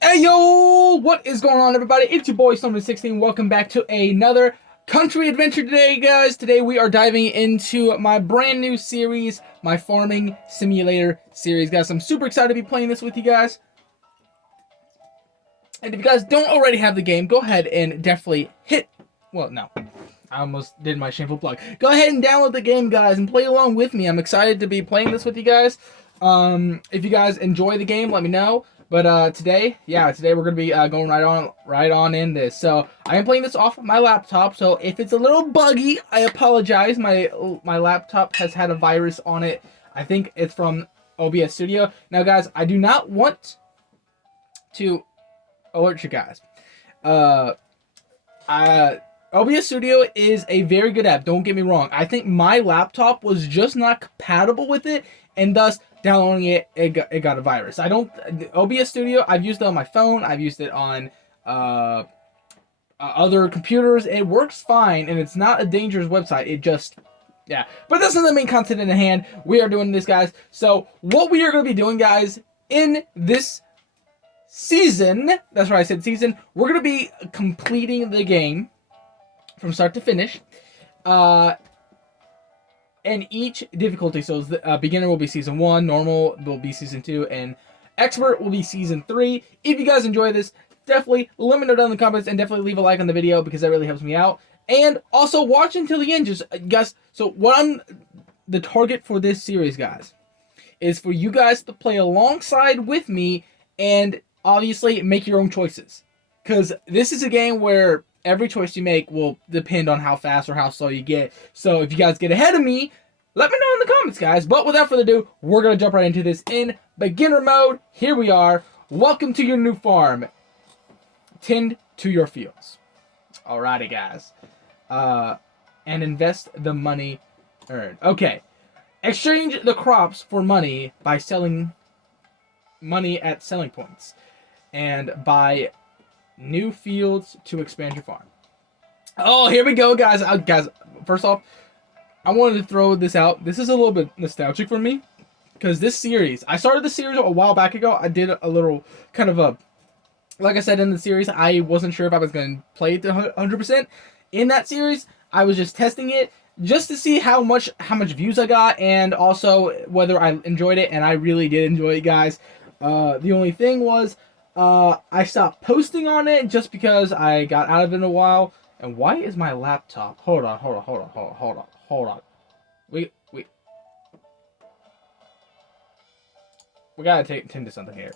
Hey yo, what is going on, everybody? It's your boy Summer16. Welcome back to another country adventure today, guys. Today we are diving into my brand new series, my farming simulator series, guys. I'm super excited to be playing this with you guys. And if you guys don't already have the game, go ahead and definitely hit. Well, no, I almost did my shameful plug. Go ahead and download the game, guys, and play along with me. I'm excited to be playing this with you guys. If you guys enjoy the game, let me know. But today we're gonna be going right on in this. So I am playing this off of my laptop. So if it's a little buggy, I apologize. My laptop has had a virus on it. I think it's from OBS Studio. Now, guys, I do not want to alert you guys. Uh, OBS Studio is a very good app. Don't get me wrong. I think my laptop was just not compatible with it, and thus downloading it got a virus. I don't OBS Studio. I've used it on my phone. I've used it on other computers. It works fine, and it's not a dangerous website. It just yeah. But that's not the main content in hand. We are doing this, guys. So what we are going to be doing, guys, in this season. That's right, I said season. We're going to be completing the game from start to finish. And each difficulty, so beginner will be season 1, normal will be season 2, and expert will be season 3. If you guys enjoy this, definitely let me know down in the comments, and definitely leave a like on the video because that really helps me out. And also watch until the end, just guys. So the target for this series, guys, is for you guys to play alongside with me and obviously make your own choices. Because this is a game where every choice you make will depend on how fast or how slow you get. So if you guys get ahead of me, let me know in the comments, guys. But without further ado, we're going to jump right into this in beginner mode. Here we are. Welcome to your new farm. Tend to your fields. Alrighty, guys. And invest the money earned. Okay. Exchange the crops for money by selling money at selling points. And buy new fields to expand your farm. Oh, here we go, guys. Guys, first off, I wanted to throw this out. This is a little bit nostalgic for me because this series, I started the series a while back ago. I did a little kind of like I said in the series, I wasn't sure if I was going to play it to 100%. In that series, I was just testing it just to see how much views I got and also whether I enjoyed it, and I really did enjoy it, guys. The only thing was I stopped posting on it just because I got out of it in a while. And why is my laptop? Hold on. We gotta tend to something here.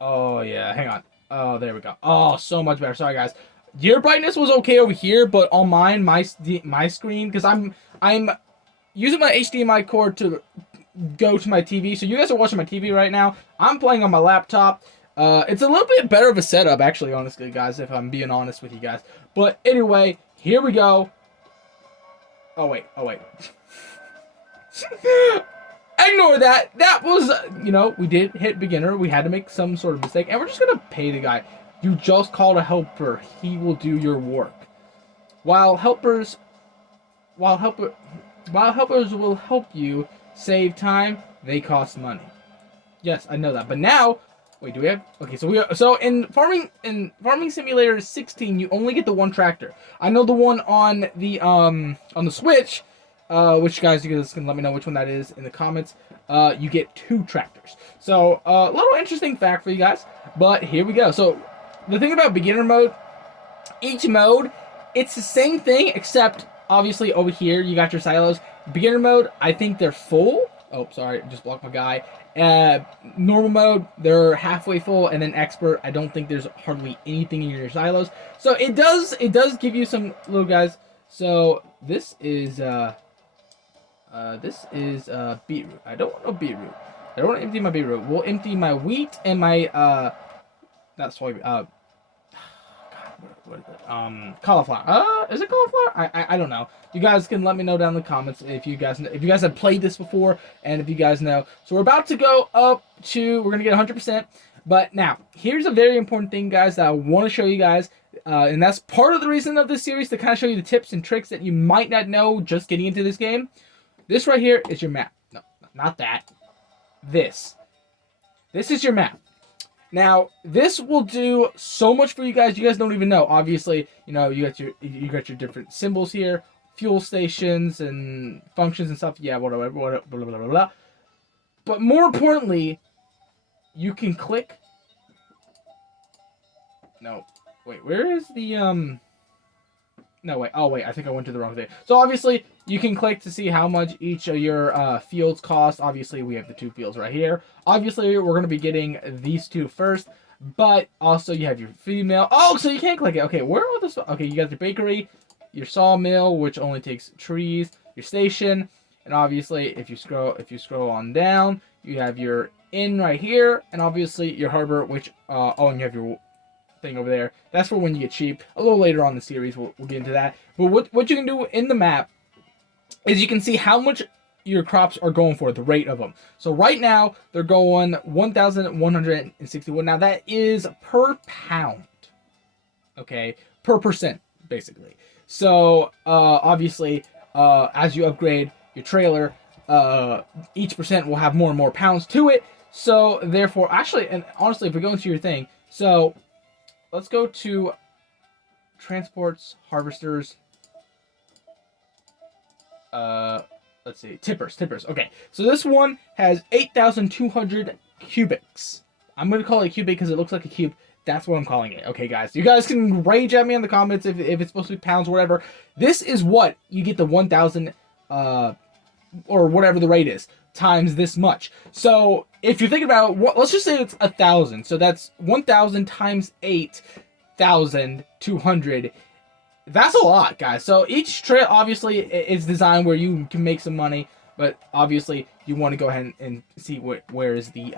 Oh yeah, hang on. Oh, there we go. Oh, so much better. Sorry, guys. Your brightness was okay over here, but on mine, my screen, because I'm using my HDMI cord to go to my TV. So you guys are watching my TV right now. I'm playing on my laptop. It's a little bit better of a setup, actually, honestly, guys, if I'm being honest with you guys. But anyway, here we go. Oh, wait. Ignore that. That was, we did hit beginner. We had to make some sort of mistake. And we're just going to pay the guy. You just called a helper. He will do your work. While helpers will help you save time, they cost money. Yes, I know that. But now, wait, do we have? Okay, so in Farming Simulator 16, you only get the one tractor. I know the one on the Switch, which guys, you guys can let me know which one that is in the comments. You get 2 tractors. So a little interesting fact for you guys. But here we go. So the thing about beginner mode, each mode, it's the same thing except obviously over here you got your silos. Beginner mode, I think they're full. Oh, sorry, just blocked my guy. Normal mode, they're halfway full, and then expert, I don't think there's hardly anything in your silos. So it does give you some little guys. So this is beetroot. I don't want no beetroot. I don't want to empty my beetroot. We'll empty my wheat and my not soybean. What is it? Cauliflower. Is it cauliflower? I don't know. You guys can let me know down in the comments if you guys have played this before and if you guys know. So we're about to go up to, we're gonna get 100%. But now here's a very important thing, guys, that I want to show you guys, and that's part of the reason of this series, to kind of show you the tips and tricks that you might not know just getting into this game. This right here is your map. No, not that. This is your map. Now, this will do so much for you guys. You guys don't even know. Obviously, you know, you got your different symbols here, fuel stations and functions and stuff. Yeah, whatever, blah, blah, blah, blah, blah. But more importantly, you can click. No, wait, where is the No, wait. Oh, wait. I think I went to the wrong thing. So, obviously, you can click to see how much each of your fields cost. Obviously, we have the 2 fields right here. Obviously, we're going to be getting these 2 first. But, also, you have your female. Oh, so you can't click it. Okay, where are this? Okay, you got your bakery, your sawmill, which only takes trees, your station. And, obviously, if you scroll on down, you have your inn right here. And, obviously, your harbor, which, oh, and you have your thing over there. That's for when you get cheap. A little later on in the series, we'll get into that. But what you can do in the map is you can see how much your crops are going for, the rate of them. So right now, they're going 1,161. Now, that is per pound. Okay? Per percent, basically. So, obviously, as you upgrade your trailer, each percent will have more and more pounds to it. So, therefore, actually, and honestly, if we go into your thing, so let's go to transports, harvesters. Let's see, tippers. Okay, so this one has 8,200 cubics. I'm gonna call it cubic because it looks like a cube. That's what I'm calling it. Okay, guys, you guys can rage at me in the comments if it's supposed to be pounds or whatever. This is what you get the 1,000 or whatever the rate is times this much. So if you're thinking about what, let's just say it's 1,000. So that's 1,000 times 8,200. That's a lot, guys. So each trail obviously is designed where you can make some money, but obviously you want to go ahead and see where is the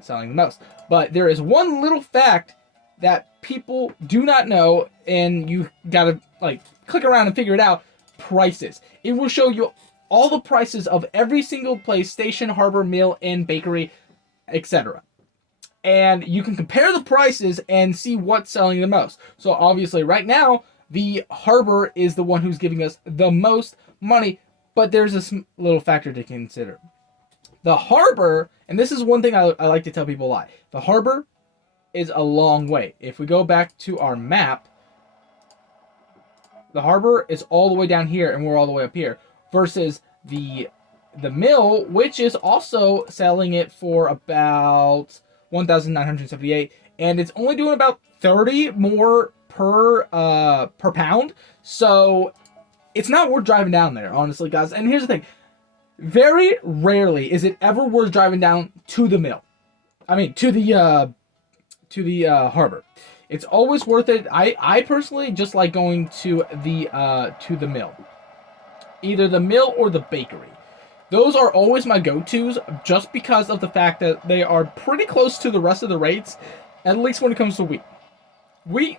selling the most. But there is one little fact that people do not know, and you gotta like click around and figure it out. Prices. It will show you all the prices of every single place, station, harbor, mill, inn, bakery, etc. And you can compare the prices and see what's selling the most. So obviously right now, the harbor is the one who's giving us the most money, but there's a little factor to consider. The harbor, and this is one thing I like to tell people a lot, the harbor is a long way. If we go back to our map, the harbor is all the way down here and we're all the way up here, versus the mill, which is also selling it for about 1,978, and it's only doing about 30 more per pound. So it's not worth driving down there, honestly, guys. And here's the thing, very rarely is it ever worth driving down to the mill. I mean, to the harbor. It's always worth it. I personally just like going to the mill, either the mill or the bakery. Those are always my go-tos, just because of the fact that they are pretty close to the rest of the rates, at least when it comes to wheat. Wheat,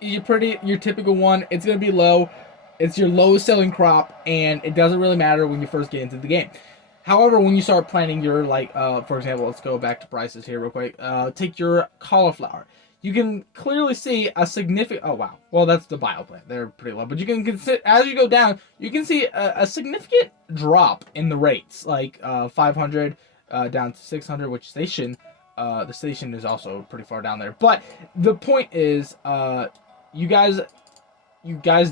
your typical one. It's gonna be low. It's your lowest selling crop, and it doesn't really matter when you first get into the game. However, when you start planting your, like, for example, let's go back to prices here real quick. Take your cauliflower. You can clearly see a significant, oh wow, well that's the bio plant, they're pretty low, but you can consider, as you go down, you can see a significant drop in the rates, like 500 down to 600, which station, the station is also pretty far down there. But the point is, you guys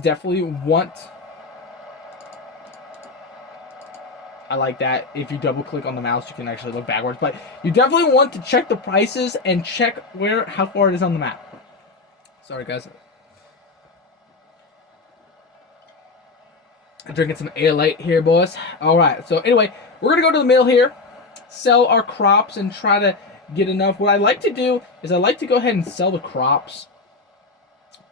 definitely want, I like that. If you double click on the mouse, you can actually look backwards. But you definitely want to check the prices and check how far it is on the map. Sorry, guys. I'm drinking some ale light here, boys. All right. So anyway, we're gonna go to the mill here, sell our crops, and try to get enough. What I like to do is I like to go ahead and sell the crops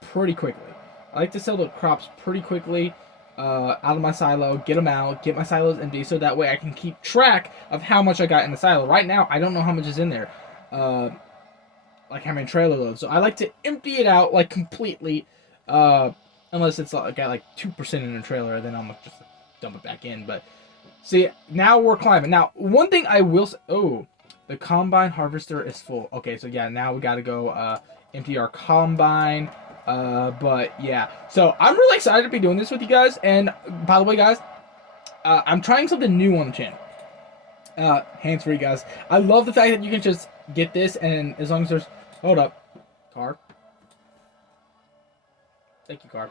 pretty quickly. I like to sell the crops pretty quickly. Out of my silo, get them out, get my silos empty, so that way I can keep track of how much I got in the silo. Right now, I don't know how much is in there, like how many trailer loads. So I like to empty it out, like, completely, unless it's got like 2% in a trailer, then I'm just dump it back in. But see, now we're climbing. Now, one thing I will say, oh, the combine harvester is full. Okay, so yeah, now we gotta go empty our combine. But yeah, so I'm really excited to be doing this with you guys. And by the way, guys, I'm trying something new on the channel. Hands free, guys. I love the fact that you can just get this, and as long as there's... Hold up. Car. Thank you, car.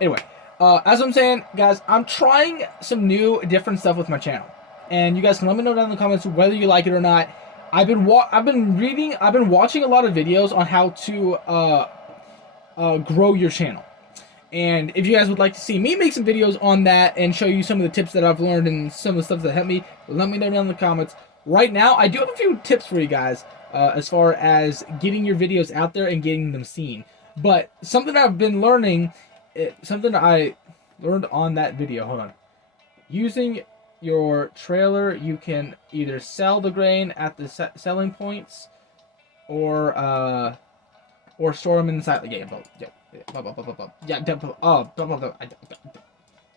Anyway, as I'm saying, guys, I'm trying some new, different stuff with my channel. And you guys can let me know down in the comments whether you like it or not. I've been watching a lot of videos on how to grow your channel. And if you guys would like to see me make some videos on that and show you some of the tips that I've learned and some of the stuff that helped me, let me know down in the comments. Right now, I do have a few tips for you guys as far as getting your videos out there and getting them seen. But something I've been learning, something I learned on that video, hold on. Using your trailer, you can either sell the grain at the selling points or store them inside the game. Yeah.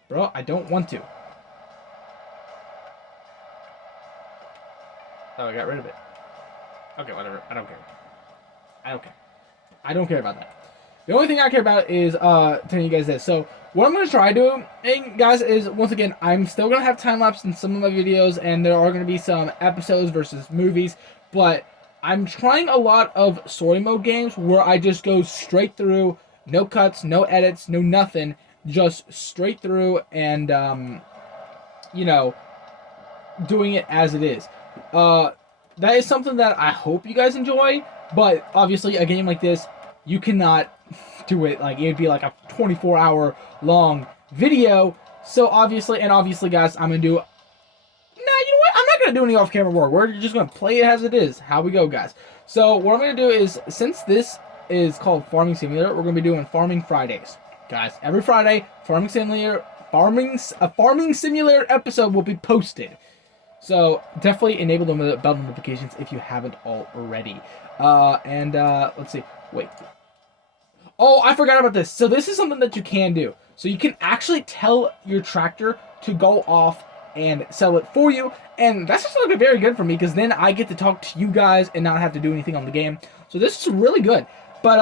Bro, I don't want to. Oh, I got rid of it. Okay, whatever. I don't care. I don't care about that. The only thing I care about is telling you guys this. So what I'm going to try doing, guys, is once again, I'm still going to have time-lapse in some of my videos, and there are going to be some episodes versus movies, but I'm trying a lot of story mode games where I just go straight through, no cuts, no edits, no nothing, just straight through and, you know, doing it as it is. That is something that I hope you guys enjoy, but obviously a game like this, you cannot do it. Like, it'd be like a 24-hour long video. So obviously, guys, I'm going to do... Nah, you know what? I'm not going to do any off-camera work. We're just going to play it as it is. How we go, guys. So what I'm going to do is, since this is called Farming Simulator, we're going to be doing Farming Fridays. Guys, every Friday, Farming Simulator episode will be posted. So definitely enable the bell notifications if you haven't already. Let's see. Wait. Oh, I forgot about this. So this is something that you can do. So you can actually tell your tractor to go off and sell it for you. And that's just going to be very good for me, because then I get to talk to you guys and not have to do anything on the game. So this is really good. But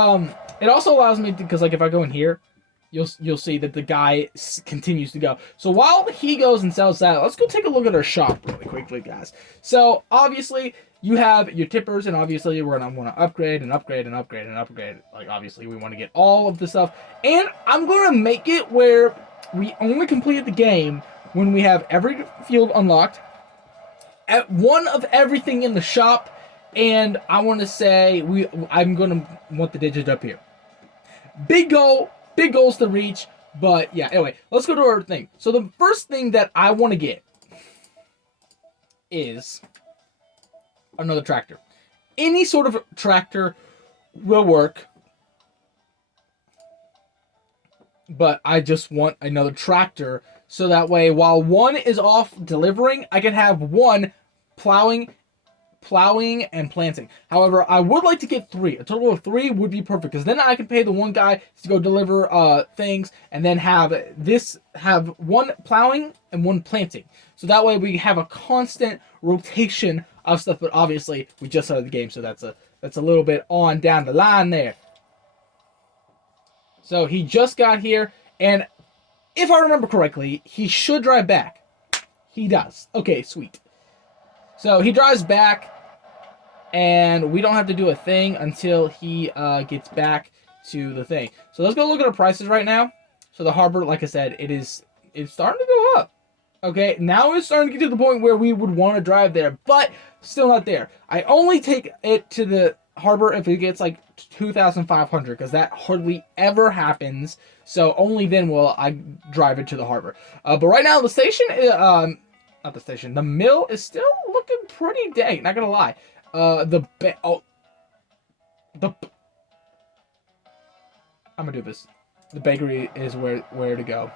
it also allows me to, because like if I go in here, you'll see that the guy continues to go. So while he goes and sells that, let's go take a look at our shop really quickly, guys. So obviously you have your tippers, and obviously we're gonna want to upgrade and upgrade and upgrade and upgrade. Like obviously we want to get all of the stuff, and I'm gonna make it where we only complete the game when we have every field unlocked, at one of everything in the shop, and I want to say I'm gonna want the digit up here. Big goals to reach, but yeah, anyway, let's go to our thing. So the first thing that I want to get is another tractor. Any sort of tractor will work, but I just want another tractor, so that way while one is off delivering, I can have one plowing and planting. However, I would like to get 3. A total of 3 would be perfect, because then I can pay the one guy to go deliver things, and then have one plowing and one planting. So that way we have a constant rotation of stuff. But obviously we just started the game, so that's a little bit on down the line there. So he just got here, and if I remember correctly, he should drive back. He does. Okay, sweet. So he drives back, and we don't have to do a thing until he gets back to the thing. So let's go look at our prices right now. So the harbor, like I said, it's starting to go up. Okay, now it's starting to get to the point where we would want to drive there, but still not there. I only take it to the harbor if it gets like 2,500, because that hardly ever happens. So only then will I drive it to the harbor. But right now the station, not the station, the mill is still looking pretty dang. Not gonna lie. I'm gonna do this. The bakery is where to go.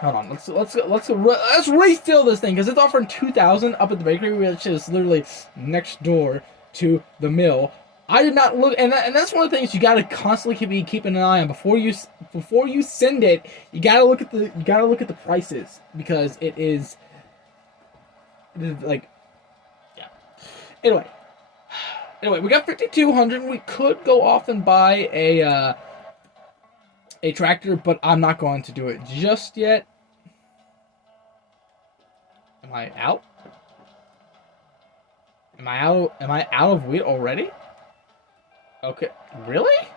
Hold on, let's refill this thing, because it's offering 2,000 up at the bakery, which is literally next door to the mill. I did not look, and that's one of the things you gotta constantly be keeping an eye on before you send it. You gotta look at the prices, because it is like, yeah. Anyway, we got 5,200. We could go off and buy a tractor, but I'm not going to do it just yet. Am I out? Am I out of wheat already? Okay. Really?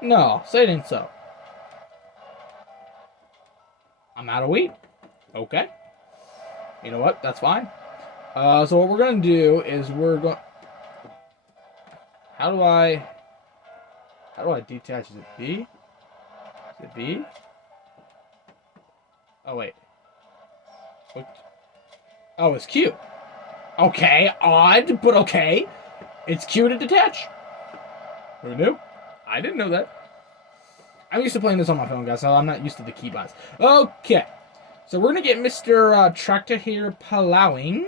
No, say it ain't so. I'm out of wheat. Okay. You know what? That's fine. So what we're gonna do is we're going. How do I detach? Is it B? Is it B? Oh wait. What? Oh, it's Q. Okay, odd, but okay. It's Q to detach. Who knew? I didn't know that. I'm used to playing this on my phone, guys, so I'm not used to the keyboards. Okay. So we're going to get Mr. Tractor here plowing.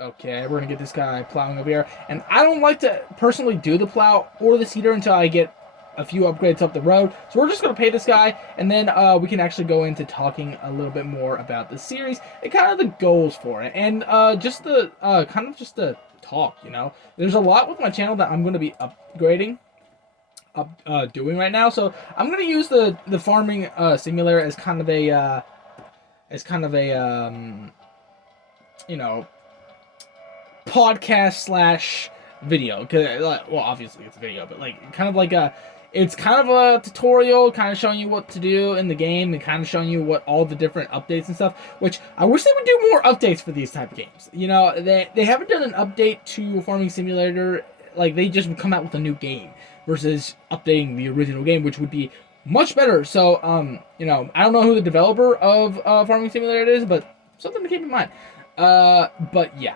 Okay, we're going to get this guy plowing over here. And I don't like to personally do the plow or the seeder until I get a few upgrades up the road. So we're just going to pay this guy, and then we can actually go into talking a little bit more about the series and kind of the goals for it. And just the kind of just the talk, you know. There's a lot with my channel that I'm going to be upgrading. Doing right now, so I'm gonna use the farming simulator as kind of a you know, podcast slash video. Cause well, obviously it's a video, but like kind of like it's kind of a tutorial, kind of showing you what to do in the game and kind of showing you what all the different updates and stuff. Which I wish they would do more updates for these type of games. You know, they haven't done an update to Farming Simulator. Like they just would come out with a new game versus updating the original game, which would be much better. So, you know, I don't know who the developer of Farming Simulator is, but something to keep in mind. But yeah.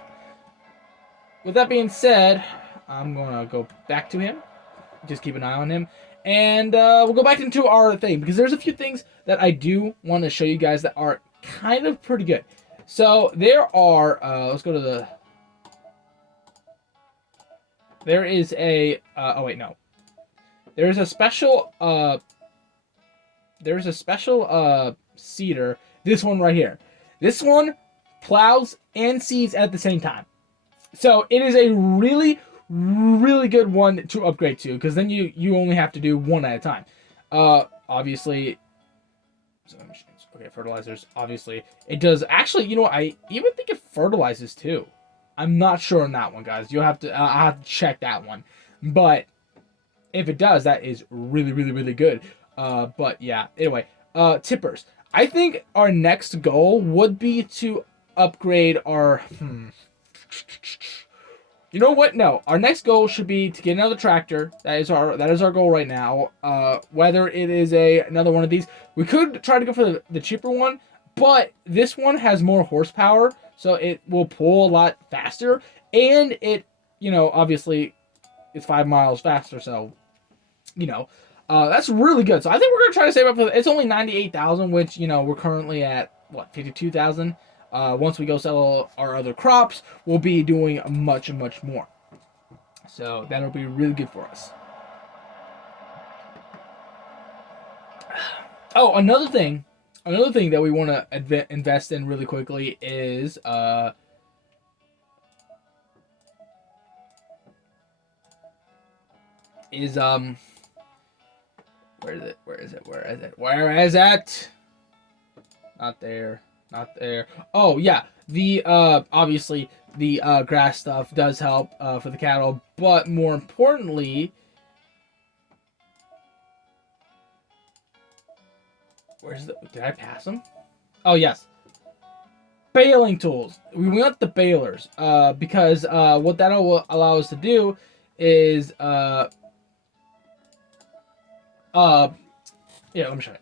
With that being said, I'm gonna go back to him. Just keep an eye on him, and we'll go back into our thing because there's a few things that I do want to show you guys that are kind of pretty good. So there are. Let's go to the. There is a. Oh wait, no. There's a special seeder. This one right here. This one plows and seeds at the same time. So it is a really, really good one to upgrade to, because then you only have to do one at a time. Obviously, okay, fertilizers. Obviously, it does. Actually, you know, I even think it fertilizes too. I'm not sure on that one, guys. You'll have to. I'll have to check that one, but. If it does, that is really, really, really good. But yeah, anyway, tippers. I think our next goal would be to upgrade our... You know what? No, our next goal should be to get another tractor. That is our goal right now. Whether it is another one of these, we could try to go for the cheaper one, but this one has more horsepower, so it will pull a lot faster, and it, you know, obviously, it's 5 miles faster, so, you know, that's really good. So I think we're gonna try to save up for. It's only 98,000, which, you know, we're currently at what, 52,000. Once we go sell our other crops, we'll be doing much, much more. So that'll be really good for us. Oh, another thing that we want to invest in really quickly is where is it? Not there. Oh yeah, the obviously the grass stuff does help for the cattle, but more importantly, did I pass them? Oh yes, baling tools. We want the balers because what that'll allow us to do is yeah, let me show you.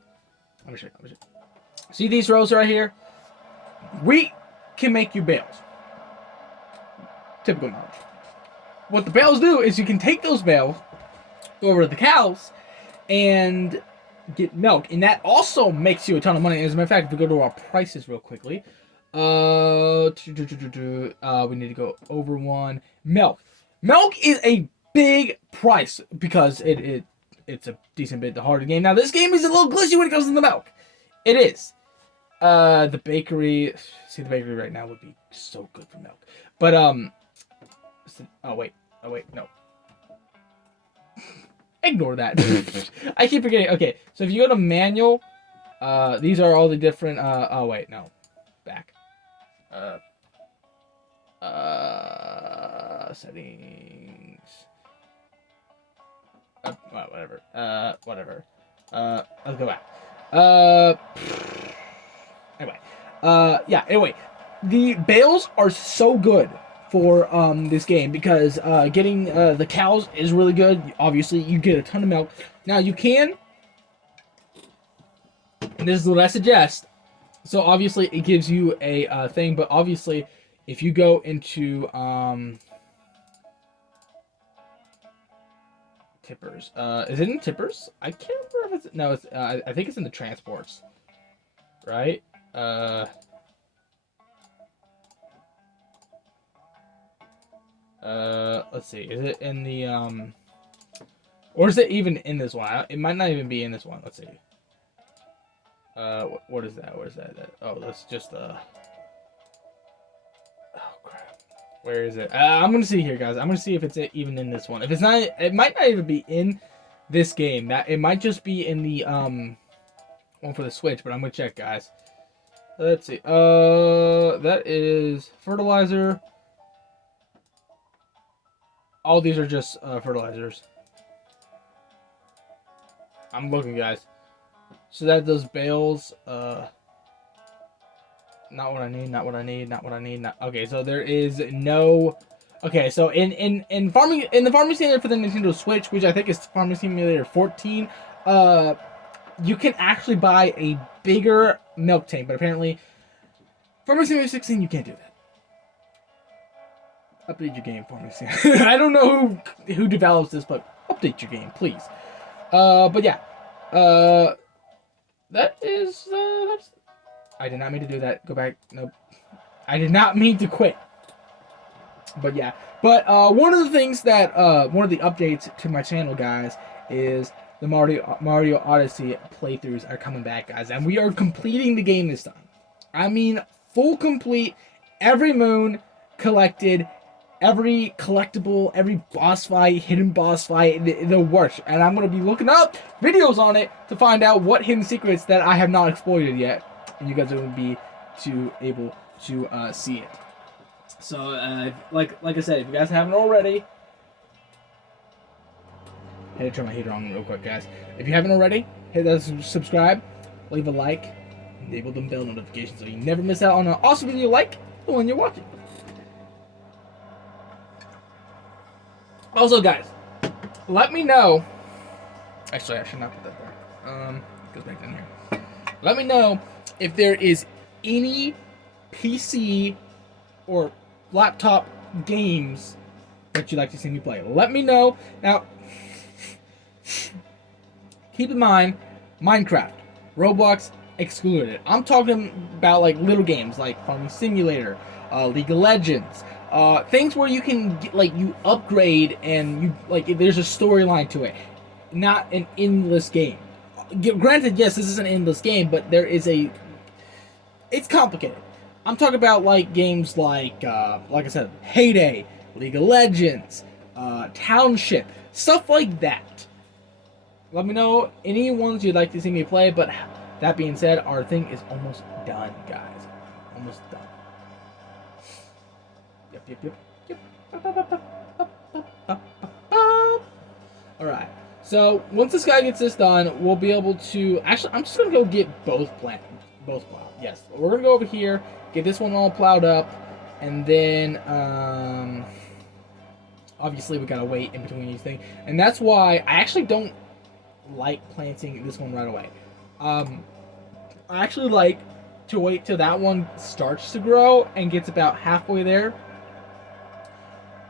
See these rows right here? We can make you bales. Typical knowledge. What the bales do is you can take those bales over to the cows and get milk, and that also makes you a ton of money. As a matter of fact, if we go to our prices real quickly, we need to go over one. Milk is a big price because it's a decent bit harder game. Now this game is a little glitchy when it comes to the milk. It is. The bakery. See, the bakery right now would be so good for milk. But oh wait, no. Ignore that. I keep forgetting. Okay, so if you go to manual, these are all the different. Oh wait, no, back. Settings. Well, whatever. Whatever. Let's go back. Anyway. Yeah. Anyway, the bales are so good for this game because getting the cows is really good. Obviously, you get a ton of milk. Now you can, and this is what I suggest. So obviously, it gives you a thing, but obviously, if you go into tippers, is it in tippers? I can't remember if it's no. It's I think it's in the transports, right? Let's see. Is it in the or is it even in this one? It might not even be in this one. Let's see. What is that? What is that? Oh, that's just oh crap. Where is it? I'm gonna see here, guys. I'm gonna see if it's even in this one. If it's not, it might not even be in this game. That it might just be in the one for the Switch. But I'm gonna check, guys. Let's see. That is fertilizer. All these are just fertilizers. I'm looking, guys. So that does bales. Not what I need. Not what I need. Not what I need. Not okay. So there is no. Okay, so in the farming simulator for the Nintendo Switch, which I think is Farming Simulator 14, you can actually buy a bigger milk tank, but apparently, Farming Simulator 16 you can't do that. Update your game, Farming Simulator. I don't know who develops this, but update your game, please. But yeah, that is that's. I did not mean to do that. Go back. Nope. I did not mean to quit. But yeah. But one of the things that one of the updates to my channel, guys, is the Mario Odyssey playthroughs are coming back, guys, and we are completing the game this time. I mean, full complete, every moon collected, every collectible, every boss fight, hidden boss fight, the works. And I'm going to be looking up videos on it to find out what hidden secrets that I have not exploited yet. And you guys are going to be able to see it. So, like I said, if you guys haven't already, I had to turn my heater on real quick, guys. If you haven't already, hit that subscribe, leave a like, enable the bell notification so you never miss out on an awesome video like the one you're watching. Also, guys, let me know. Actually, I should not put that there. It goes back in here. Let me know if there is any PC or laptop games that you'd like to see me play. Let me know. Now, keep in mind, Minecraft, Roblox excluded. I'm talking about like little games like Farming Simulator, League of Legends. Things where you can you upgrade and you there's a storyline to it, not an endless game. Granted, yes, this is an endless game, but it's complicated. I'm talking about games like I said, Heyday, League of Legends, Township, stuff like that. Let me know any ones you'd like to see me play. But that being said, our thing is almost done, guys. Almost done. Yep. Alright. So, once this guy gets this done, we'll be able to... Actually, I'm just going to go get both plowed. Yes. We're going to go over here, get this one all plowed up, and then, obviously, we got to wait in between these things. And that's why I actually don't like planting this one right away. I actually like to wait till that one starts to grow and gets about halfway there.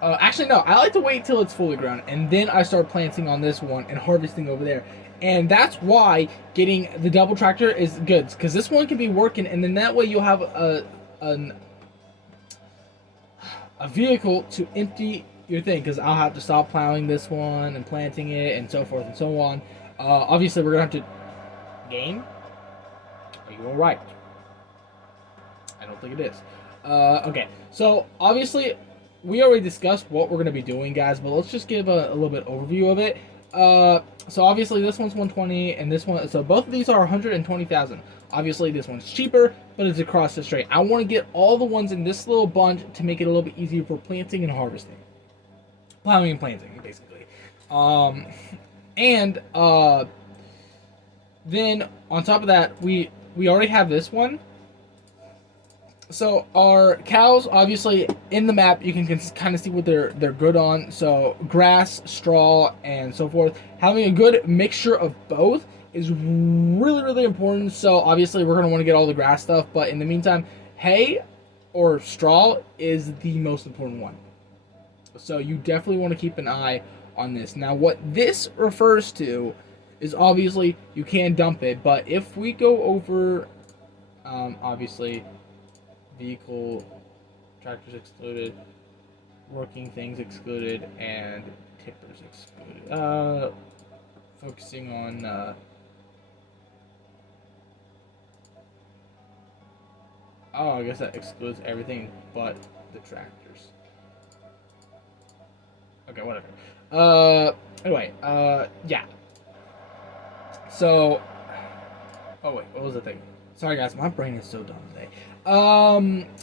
Actually, no. I like to wait till it's fully grown, and then I start planting on this one and harvesting over there. And that's why getting the double tractor is good, because this one can be working, and then that way you'll have a vehicle to empty your thing, because I'll have to stop plowing this one and planting it and so forth and so on. Obviously, we're going to have to... Game? Are you alright? I don't think it is. Okay, so obviously... We already discussed what we're going to be doing, guys, but let's just give a little bit overview of it. So obviously this one's 120, and this one, so both of these are 120,000. Obviously this one's cheaper, but it's across the strait. I want to get all the ones in this little bunch to make it a little bit easier for planting and harvesting. plowing and planting, basically. And then on top of that, we already have this one. So our cows, obviously, in the map, you can kind of see what they're good on. So grass, straw, and so forth. Having a good mixture of both is really, really important. So obviously, we're going to want to get all the grass stuff. But in the meantime, hay or straw is the most important one. So you definitely want to keep an eye on this. Now, what this refers to is obviously you can dump it. But if we go over, obviously, vehicle, tractors excluded, working things excluded, and tippers excluded. Focusing on, oh, I guess that excludes everything but the tractors. Okay, whatever. Anyway, yeah. So, oh wait, what was the thing? Sorry guys, my brain is so dumb today.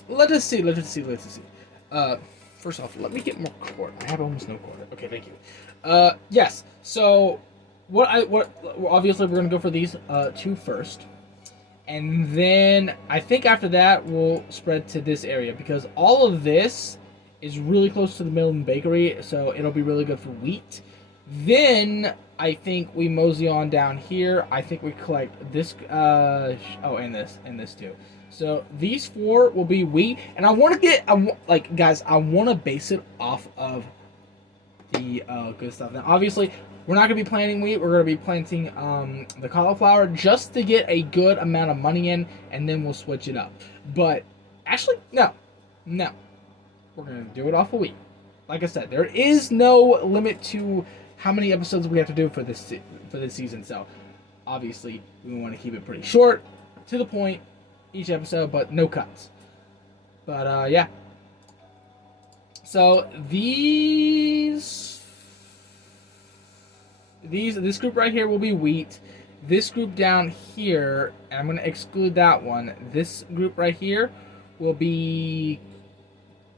Let us see. First off, let me get more cord. I have almost no cord. Okay, thank you. Yes. So, obviously we're gonna go for these two first, and then I think after that we'll spread to this area because all of this is really close to the mill and bakery, so it'll be really good for wheat. Then I think we mosey on down here. I think we collect this. And this too. So these four will be wheat, and I want to get. Guys, I want to base it off of the good stuff. Now, obviously, we're not gonna be planting wheat. We're gonna be planting the cauliflower just to get a good amount of money in, and then we'll switch it up. But actually, no. We're gonna do it off of wheat. Like I said, there is no limit to how many episodes we have to do for this season. So obviously we want to keep it pretty short, to the point, each episode, but no cuts. But yeah. So this group right here will be wheat. This group down here, and I'm going to exclude that one. This group right here will be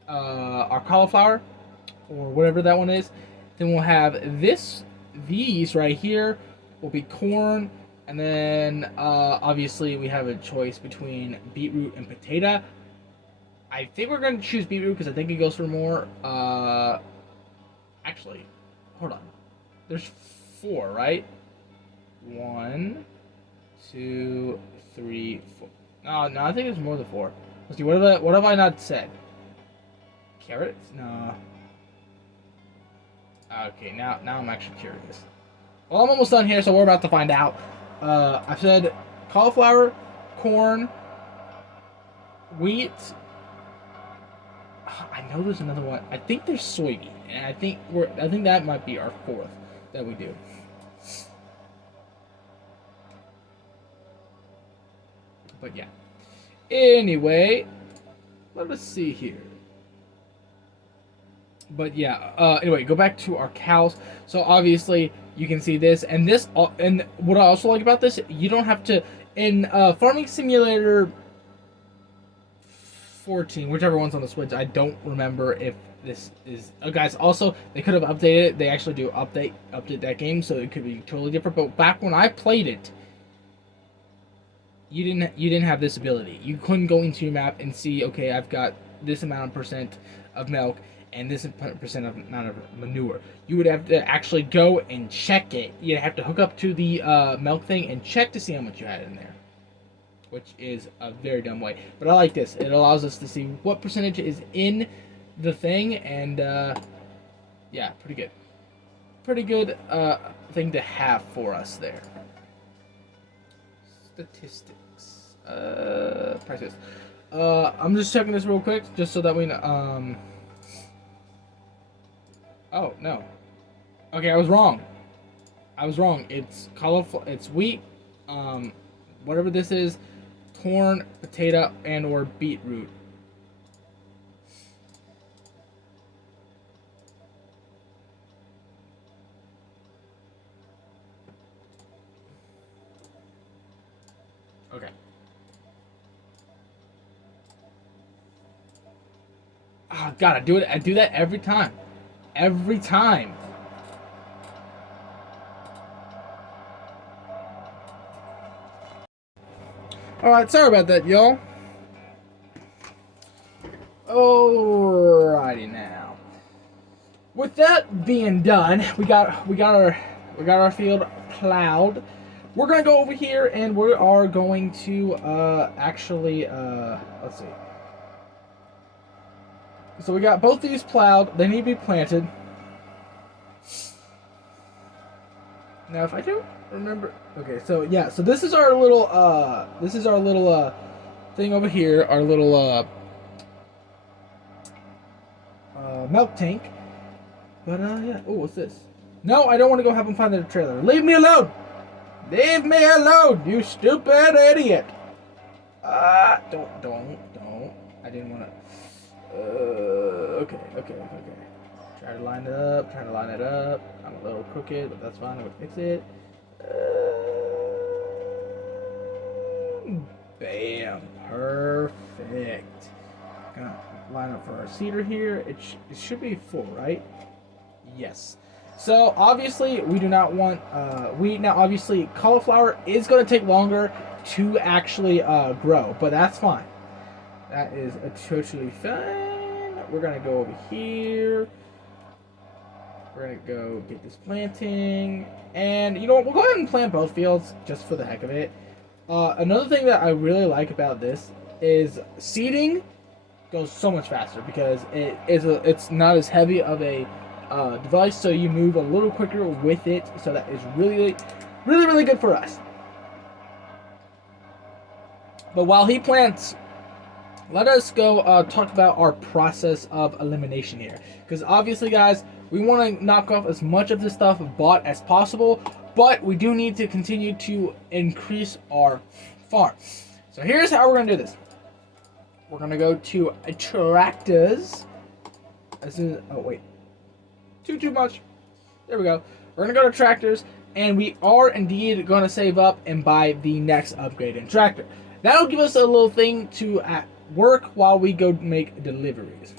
our cauliflower, or whatever that one is. Then we'll have these right here will be corn, and then obviously we have a choice between beetroot and potato. I think we're going to choose beetroot because I think it goes for more. Actually, hold on. There's 4, right? 1, 2, 3, 4. No, I think there's more than 4. Let's see. What have I not said? Carrots? No. Okay, now I'm actually curious. Well, I'm almost done here, so we're about to find out. I've said cauliflower, corn, wheat. I know there's another one. I think there's soybean, and I think that might be our 4th that we do. But yeah. Anyway, let us see here. But yeah, anyway, go back to our cows. So obviously you can see this, and what I also like about this, you don't have to, in Farming Simulator 14, whichever one's on the Switch, I don't remember if this is, guys, also, they could have updated it. They actually do update that game, so it could be totally different. But back when I played it, you didn't have this ability. You couldn't go into your map and see, okay, I've got this amount of percent of milk and this percent of amount of manure. You would have to actually go and check it. You'd have to hook up to the milk thing and check to see how much you had in there, which is a very dumb way. But I like this. It allows us to see what percentage is in the thing, and yeah, pretty good thing to have for us there. Statistics, prices. I'm just checking this real quick, just so that we know. Oh no. Okay, I was wrong. It's cauliflower. It's wheat. Whatever this is, corn, potato, and or beetroot. Okay. Oh God, I do that every time. every time. Alright, sorry about that, y'all. Alrighty now. With that being done, we got our field plowed. We're gonna go over here and we are going to actually let's see. So we got both these plowed. They need to be planted. Now, if I don't remember, okay. So yeah, so this is our little thing over here. Our little milk tank. But yeah. Oh, what's this? No, I don't want to go have them find the trailer. Leave me alone. Leave me alone, you stupid idiot. Don't. I didn't want to. Okay. Try to line it up. I'm a little crooked, but that's fine. I'm gonna fix it. Bam. Perfect. Gonna line up for our cedar here. It should be full, right? Yes. So obviously we do not want obviously cauliflower is going to take longer to actually grow, but that's fine. That is totally fine. We're going to go over here. We're going to go get this planting, and you know what, we'll go ahead and plant both fields just for the heck of it. Another thing that I really like about this is seeding goes so much faster because it's not as heavy of a device, so you move a little quicker with it, so that is really good for us. But while he plants, let us go talk about our process of elimination here, because obviously guys, we want to knock off as much of this stuff bought as possible, but we do need to continue to increase our farm. So here's how we're going to do this. We're going to go to tractors as soon as, oh wait, too much. There we go. We're gonna go to tractors, and we are indeed gonna save up and buy the next upgrade in tractor. That'll give us a little thing to work while we go make deliveries.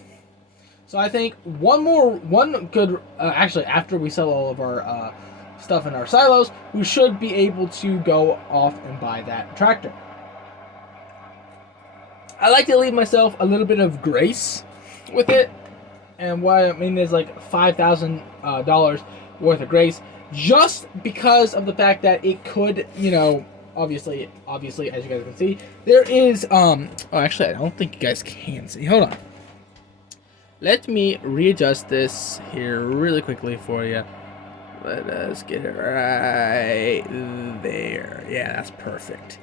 So I think one good actually, after we sell all of our stuff in our silos, we should be able to go off and buy that tractor. I like to leave myself a little bit of grace with it. And what I mean is like $5,000 worth of grace, just because of the fact that it could, you know, obviously, as you guys can see, there is, oh, actually, I don't think you guys can see. Hold on. Let me readjust this here really quickly for you. Let us get it right there. Yeah, that's perfect.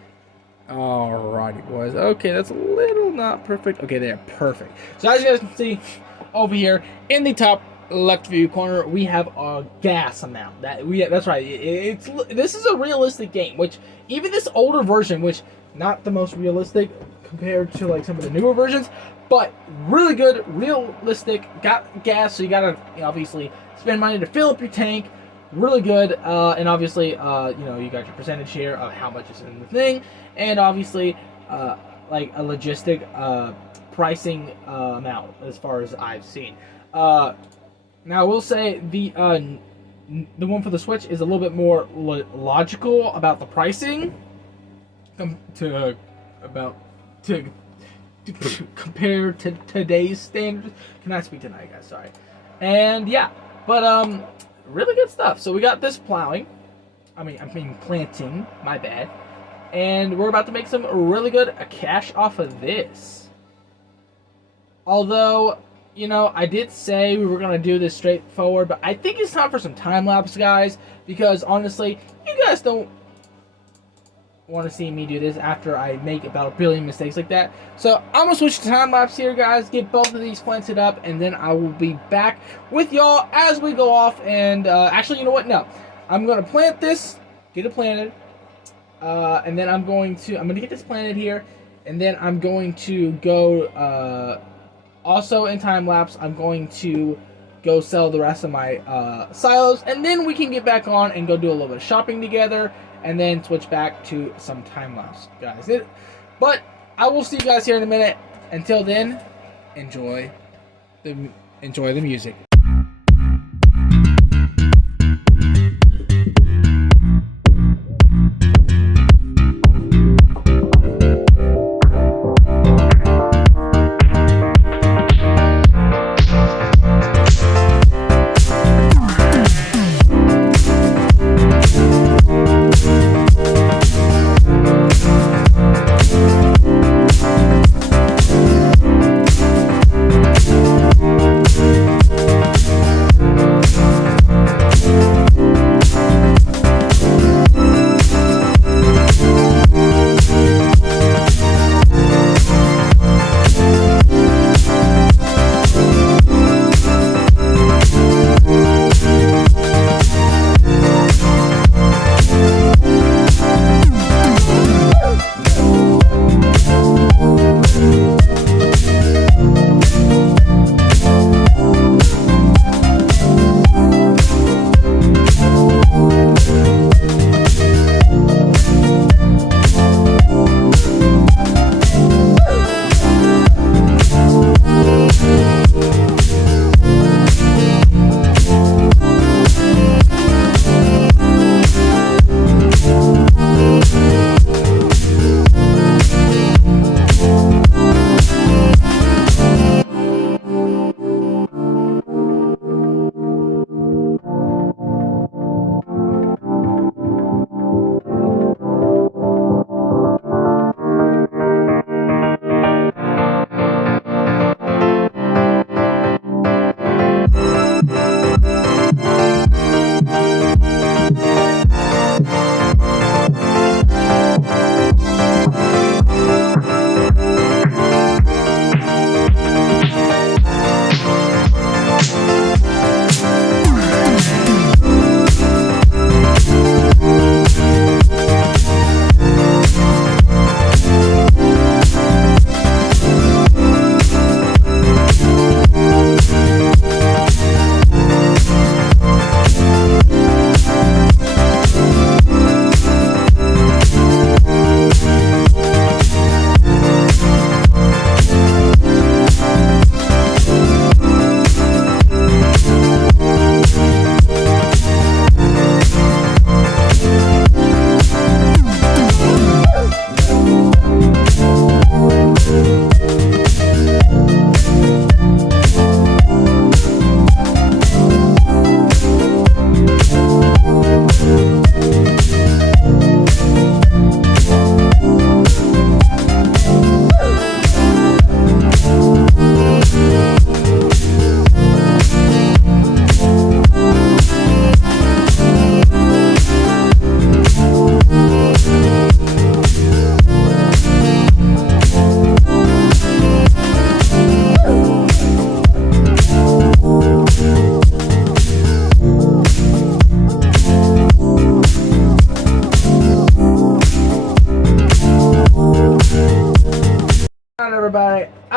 Alrighty, boys. Okay, that's a little not perfect. Okay, there, perfect. So as you guys can see, over here in the top left view corner, we have a gas amount. That's right. This is a realistic game, which even this older version, which not the most realistic compared to like some of the newer versions, but really good, realistic. Got gas, so you gotta obviously spend money to fill up your tank. Really good, and obviously, you know, you got your percentage here of how much is in the thing, and obviously, like a logistic pricing amount as far as I've seen. Now I will say the one for the Switch is a little bit more logical about the pricing compared to today's standards. Cannot speak tonight, guys. Sorry. And yeah, but really good stuff. So we got this plowing. I mean planting. My bad. And we're about to make some really good cash off of this. Although, you know, I did say we were going to do this straightforward, but I think it's time for some time-lapse, guys, because honestly, you guys don't want to see me do this after I make about a billion mistakes like that. So I'm going to switch to time-lapse here, guys, get both of these planted up, and then I will be back with y'all as we go off. And actually, you know what? No. I'm going to plant this, get it planted, and then I'm going to get this planted here, and then I'm going to go... also in time lapse, I'm going to go sell the rest of my silos, and then we can get back on and go do a little bit of shopping together, and then switch back to some time lapse, guys. But I will see you guys here in a minute. Until then, enjoy the music.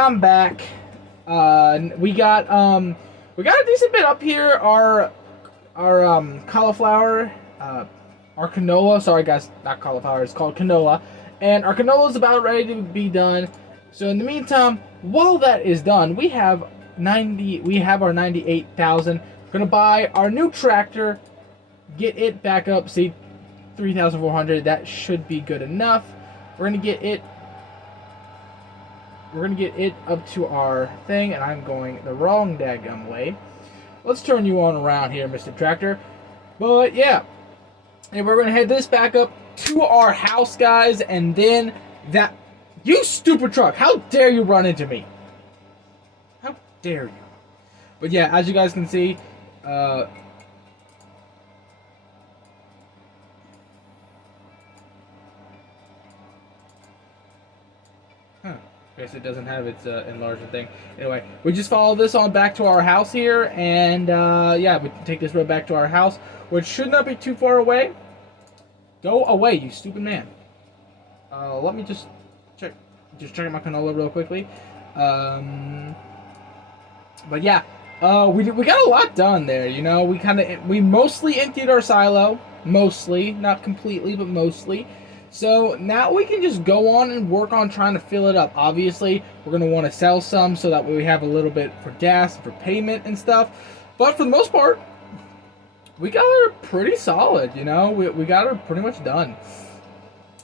I'm back. We got a decent bit up here. Our cauliflower, our canola. Sorry guys, not cauliflower. It's called canola, and our canola is about ready to be done. So in the meantime, while that is done, we have our 98,000. We're gonna buy our new tractor, get it back up. See, 3,400. That should be good enough. We're gonna get it up to our thing, and I'm going the wrong daggum way. Let's turn you on around here, Mr. Tractor. But yeah, and we're gonna head this back up to our house, guys, and then that. You stupid truck! How dare you run into me? How dare you? But yeah, as you guys can see, I guess it doesn't have its enlargement thing. Anyway, we just follow this on back to our house here, and yeah, we take this road back to our house, which should not be too far away. Go away, you stupid man. Let me just check out my canola real quickly. But yeah, we got a lot done there. You know, we mostly emptied our silo, mostly, not completely, but mostly. So now we can just go on and work on trying to fill it up. Obviously, we're going to want to sell some so that way we have a little bit for gas, for payment and stuff. But for the most part, we got her pretty solid, you know. We got her pretty much done.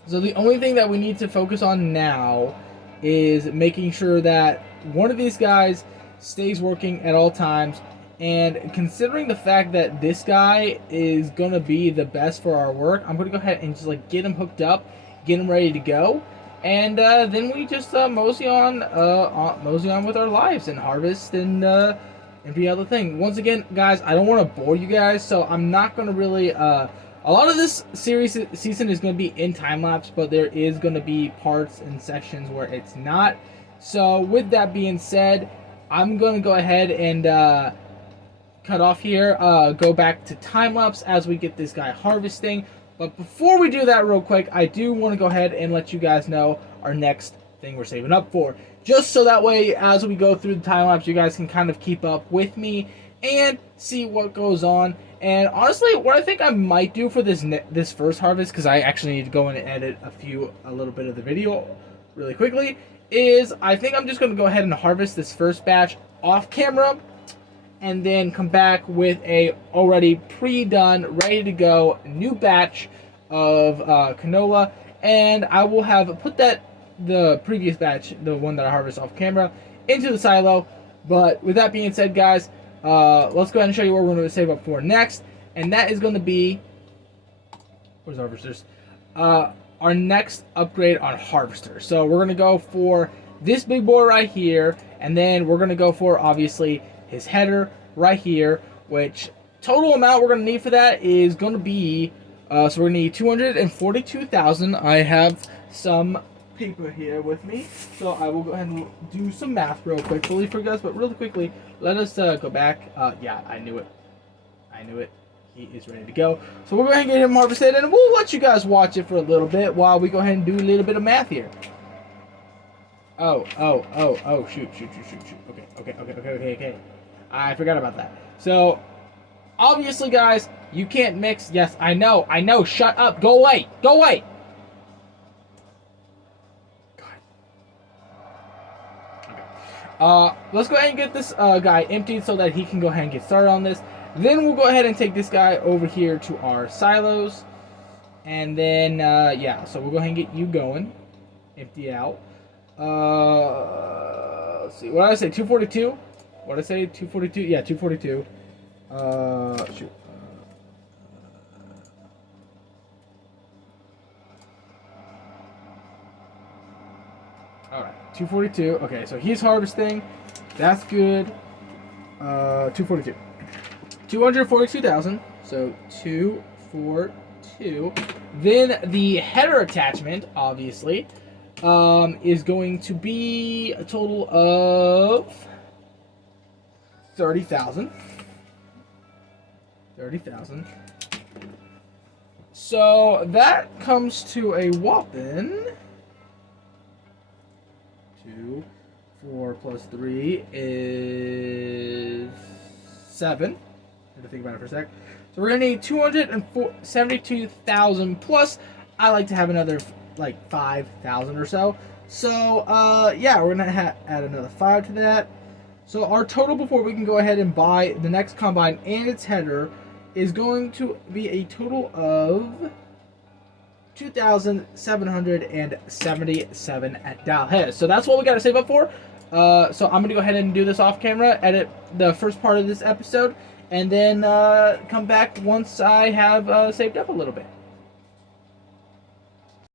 So the only thing that we need to focus on now is making sure that one of these guys stays working at all times. And considering the fact that this guy is going to be the best for our work, I'm going to go ahead and just like get him hooked up, get him ready to go. And then we just mosey on with our lives and harvest and every other thing. Once again, guys, I don't want to bore you guys, so I'm not going to really... a lot of this season is going to be in time-lapse, but there is going to be parts and sections where it's not. So with that being said, I'm going to go ahead and... cut off here, go back to time-lapse as we get this guy harvesting. But before we do that real quick, I do want to go ahead and let you guys know our next thing we're saving up for. Just so that way, as we go through the time-lapse, you guys can kind of keep up with me and see what goes on. And honestly, what I think I might do for this first harvest, because I actually need to go in and edit a little bit of the video really quickly, is I think I'm just going to go ahead and harvest this first batch off camera, and then come back with a already pre-done, ready to go new batch of canola, and I will have put the previous batch, the one that I harvest off camera, into the silo. But with that being said, guys, let's go ahead and show you what we're going to save up for next, and that is going to be, where's harvesters? Our next upgrade on harvester. So we're going to go for this big boy right here, and then we're going to go for, obviously, his header right here, which total amount we're going to need for that is going to be, so we're going to need 242,000. I have some paper here with me, so I will go ahead and do some math real quickly for you guys, but really quickly, let us go back. Yeah, I knew it. He is ready to go. So we'll go ahead and get him harvested, and we'll let you guys watch it for a little bit while we go ahead and do a little bit of math here. Oh, shoot. Okay. I forgot about that. So, obviously, guys, you can't mix. Yes, I know. Shut up. Go away. God. Okay. Let's go ahead and get this guy emptied so that he can go ahead and get started on this. Then we'll go ahead and take this guy over here to our silos. And then, yeah, so we'll go ahead and get you going. Empty out. Let's see. What did I say? 242? What did I say? 242? Yeah, 242. Shoot. Alright, 242. Okay, so he's harvesting. That's good. 242. 242,000. So 242. Then the header attachment, obviously, is going to be a total of 30,000. So that comes to a whopping 2, 4 plus 3 is 7. I have to think about it for a sec. So we're gonna need 272,000 plus. I like to have another like 5,000 or so. So yeah, we're gonna add another 5 to that. So our total before we can go ahead and buy the next combine and its header is going to be a total of 2,777 $. So that's what we got to save up for. So I'm gonna go ahead and do this off camera, edit the first part of this episode, and then come back once I have saved up a little bit.